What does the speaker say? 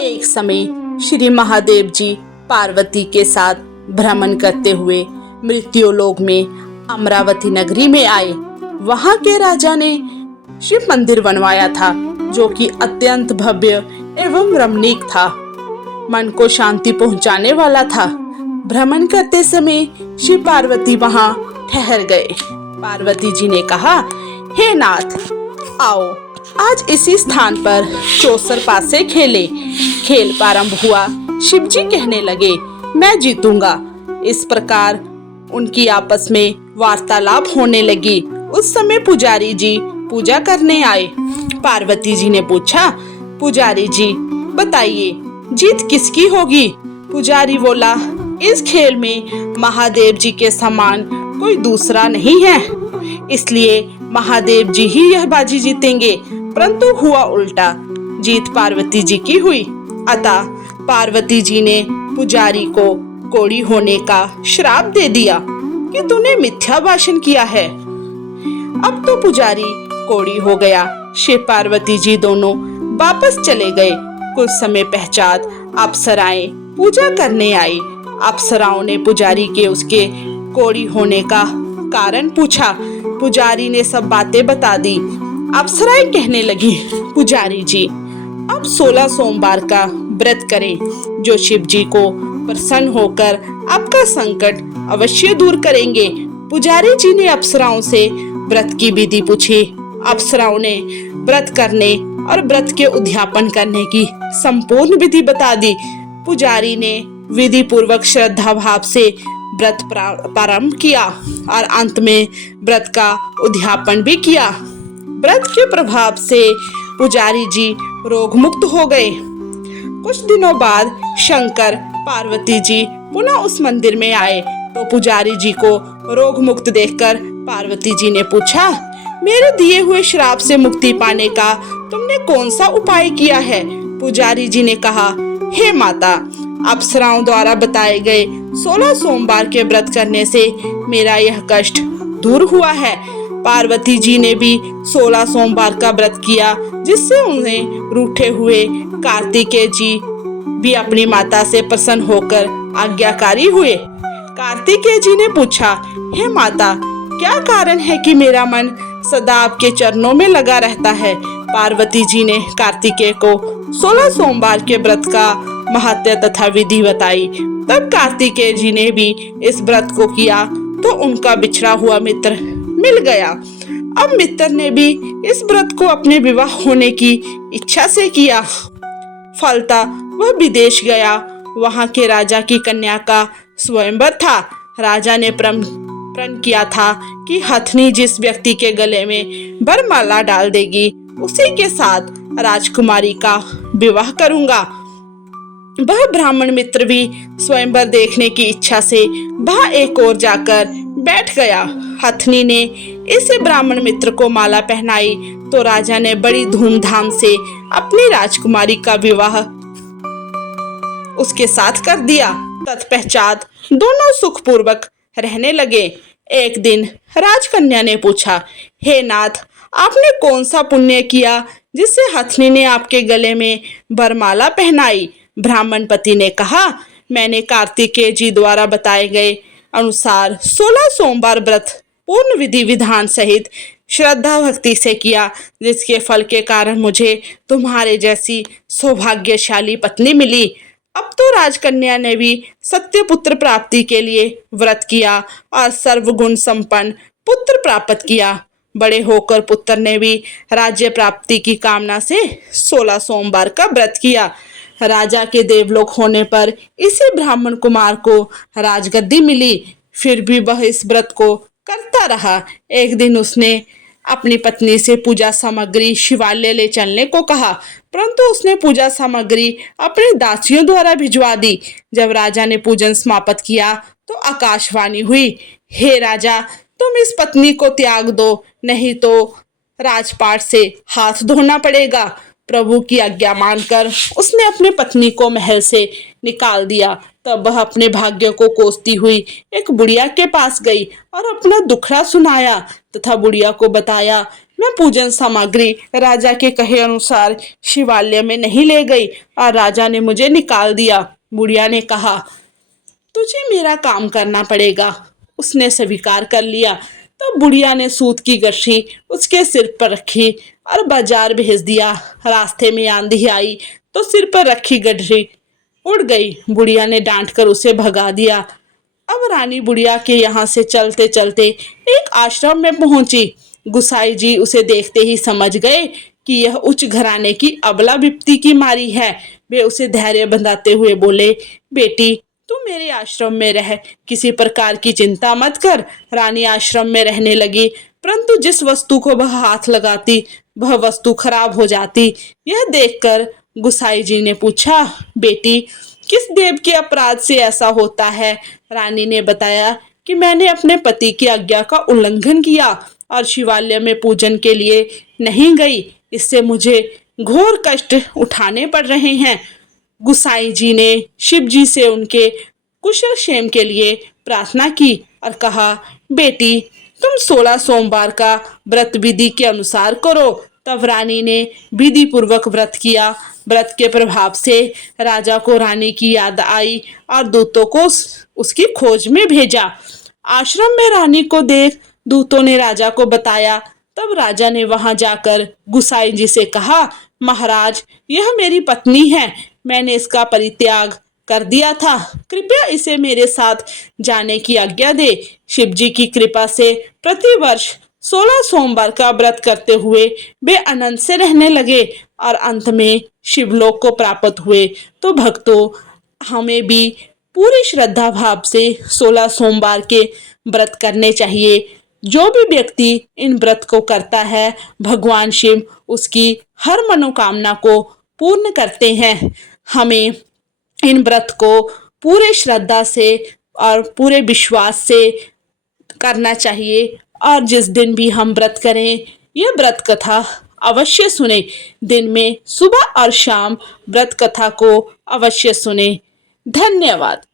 एक समय श्री महादेव जी पार्वती के साथ भ्रमण करते हुए मृत्युलोक में अमरावती नगरी में आए। वहां के राजा ने शिव मंदिर बनवाया था, जो कि अत्यंत भव्य एवं रमणीक था, मन को शांति पहुंचाने वाला था। भ्रमण करते समय शिव पार्वती वहां ठहर गए। पार्वती जी ने कहा, हे नाथ, आओ आज इसी स्थान पर चौसर पासे खेले। खेल प्रारंभ हुआ। शिव जी कहने लगे, मैं जीतूंगा। इस प्रकार उनकी आपस में वार्तालाप होने लगी। उस समय पुजारी जी पूजा करने आए। पार्वती जी ने पूछा, पुजारी जी बताइए जीत किसकी होगी? पुजारी बोला, इस खेल में महादेव जी के समान कोई दूसरा नहीं है, इसलिए महादेव जी ही यह बाजी जीतेंगे। परंतु हुआ उल्टा, जीत पार्वती जी की हुई। अतः पार्वती जी ने पुजारी को कोढ़ी होने का श्राप दे दिया कि तूने मिथ्या भाषण किया है। अब तो पुजारी कोढ़ी हो गया। शिव पार्वती जी दोनों वापस चले गए। कुछ समय पश्चात अप्सराएं पूजा करने आई। अप्सराओं ने पुजारी के उसके कोढ़ी होने का कारण पूछा। पुजारी ने सब बातें बता दी। अप्सराएं कहने लगी, पुजारी जी अब 16 सोमवार का व्रत करें, जो शिव जी को प्रसन्न होकर आपका संकट अवश्य दूर करेंगे। पुजारी जी ने अप्सराओं से व्रत की विधि पूछी। अप्सराओं ने व्रत करने और व्रत के उद्यापन करने की संपूर्ण विधि बता दी। पुजारी ने विधि पूर्वक श्रद्धा भाव से व्रत प्रारंभ किया और अंत में व्रत का उद्यापन भी किया। व्रत के प्रभाव से पुजारी जी रोग मुक्त हो गए। कुछ दिनों बाद शंकर पार्वती जी पुनः उस मंदिर में आए तो पुजारी जी को रोग मुक्त देखकर पार्वती जी ने पूछा, मेरे दिए हुए श्राप से मुक्ति पाने का तुमने कौन सा उपाय किया है? पुजारी जी ने कहा, हे माता, अप्सराओं द्वारा बताए गए 16 सोमवार के व्रत करने से मेरा यह कष्ट दूर हुआ है। पार्वती जी ने भी 16 सोमवार का व्रत किया, जिससे उन्हें रूठे हुए कार्तिकेय जी भी अपनी माता से प्रसन्न होकर आज्ञाकारी हुए। कार्तिकेय जी ने पूछा, हे माता, क्या कारण है कि मेरा मन सदा आपके चरणों में लगा रहता है? पार्वती जी ने कार्तिकेय को 16 सोमवार के व्रत का महत्व तथा विधि बताई। तब कार्तिकेय जी ने भी इस व्रत को किया तो उनका बिछड़ा हुआ मित्र मिल गया। अब मित्र ने भी इस व्रत को अपने विवाह होने की इच्छा से किया। फलता वह विदेश गया। वहां के राजा की कन्या का स्वयंवर था। राजा ने प्रण किया था कि हथनी जिस व्यक्ति के गले में वरमाला डाल देगी, उसी के साथ राजकुमारी का विवाह करूंगा। वह ब्राह्मण मित्र भी स्वयंवर देखने की इच्छा से वहां एक ओर जाकर बैठ गया। हथनी ने इस ब्राह्मण मित्र को माला पहनाई तो राजा ने बड़ी धूमधाम से अपनी राजकुमारी का विवाह उसके साथ कर दिया। तत्पश्चात दोनों सुखपूर्वक रहने लगे। एक दिन राजकन्या ने पूछा, हे नाथ, आपने कौन सा पुण्य किया जिससे हथनी ने आपके गले में वरमाला पहनाई? ब्राह्मण पति ने कहा, मैंने कार्तिकेय जी द्वारा बताए गए अनुसार 16 सोमवार व्रत पूर्ण विधि विधान सहित श्रद्धा भक्ति से किया, जिसके फल के कारण मुझे तुम्हारे जैसी सौभाग्यशाली पत्नी मिली। अब तो राजकन्या ने भी सत्य पुत्र प्राप्ति के लिए व्रत किया और सर्वगुण संपन्न पुत्र प्राप्त किया। बड़े होकर पुत्र ने भी राज्य प्राप्ति की कामना से 16 सोमवार का व्रत किया। राजा के देवलोक होने पर इसी ब्राह्मण कुमार को राजगद्दी मिली। फिर भी वह इस व्रत को करता रहा। एक दिन उसने अपनी पत्नी से पूजा सामग्री शिवालय ले चलने को कहा, परंतु उसने पूजा सामग्री अपने दासियों द्वारा भिजवा दी। जब राजा ने पूजन समाप्त किया तो आकाशवाणी हुई, हे राजा, तुम इस पत्नी को त्याग दो, नहीं तो राजपाट से हाथ धोना पड़ेगा। प्रभु की आज्ञा मानकर उसने अपनी पत्नी को महल से निकाल दिया। तब वह अपने भाग्य को कोसती हुई एक बुढ़िया के पास गई और अपना दुखड़ा सुनाया तथा बुढ़िया को बताया, मैं पूजन सामग्री राजा के कहे अनुसार शिवालय में नहीं ले गई और राजा ने मुझे निकाल दिया। बुढ़िया ने कहा, तुझे मेरा काम करना पड़ेगा। उसने स्वीकार कर लिया। तो बुढ़िया ने सूत की गठरी उसके सिर पर रखी और बाजार भेज दिया। रास्ते में आंधी आई तो सिर पर रखी गठरी उड़ गई। बुढ़िया ने डांट कर उसे भगा दिया। अब रानी बुढ़िया के यहाँ से चलते चलते एक आश्रम में पहुंची। गुसाई जी उसे देखते ही समझ गए कि यह उच्च घराने की अबला विपत्ति की मारी है। वे उसे धैर्य बंधाते हुए बोले, बेटी तू मेरे आश्रम में रह, किसी प्रकार की चिंता मत कर। रानी आश्रम में रहने लगी, परंतु जिस वस्तु को वह हाथ लगाती वह वस्तु खराब हो जाती। यह देखकर गुसाई जी ने पूछा, बेटी किस देव के अपराध से ऐसा होता है? रानी ने बताया कि मैंने अपने पति की आज्ञा का उल्लंघन किया और शिवालय में पूजन के लिए नहीं गई। इससे मुझे घोर कष्ट उठाने पड़ रहे हैं। गुसाई जी ने शिव जी से उनके कुशल क्षेम के लिए प्रार्थना की और कहा, बेटी तुम 16 सोमवार का व्रत विधि के अनुसार करो। तब रानी ने विधि पूर्वक व्रत किया। व्रत के प्रभाव से राजा को रानी की याद आई और दूतों को उसकी खोज में भेजा। आश्रम में रानी को देख दूतों ने राजा को बताया। तब राजा ने वहां जाकर गुसाई जी से कहा, महाराज यह मेरी पत्नी है, मैंने इसका परित्याग कर दिया था, कृपया इसे मेरे साथ जाने की आज्ञा दे। शिव जी की कृपा से प्रतिवर्ष 16 सोमवार का व्रत करते हुए वे आनंद से रहने लगे और अंत में शिवलोक को प्राप्त हुए। तो भक्तों, हमें भी पूरी श्रद्धा भाव से 16 सोमवार के व्रत करने चाहिए। जो भी व्यक्ति इन व्रत को करता है, भगवान शिव उसकी हर मनोकामना को पूर्ण करते हैं। हमें इन व्रत को पूरे श्रद्धा से और पूरे विश्वास से करना चाहिए। और जिस दिन भी हम व्रत करें, यह व्रत कथा अवश्य सुने। दिन में सुबह और शाम व्रत कथा को अवश्य सुने। धन्यवाद।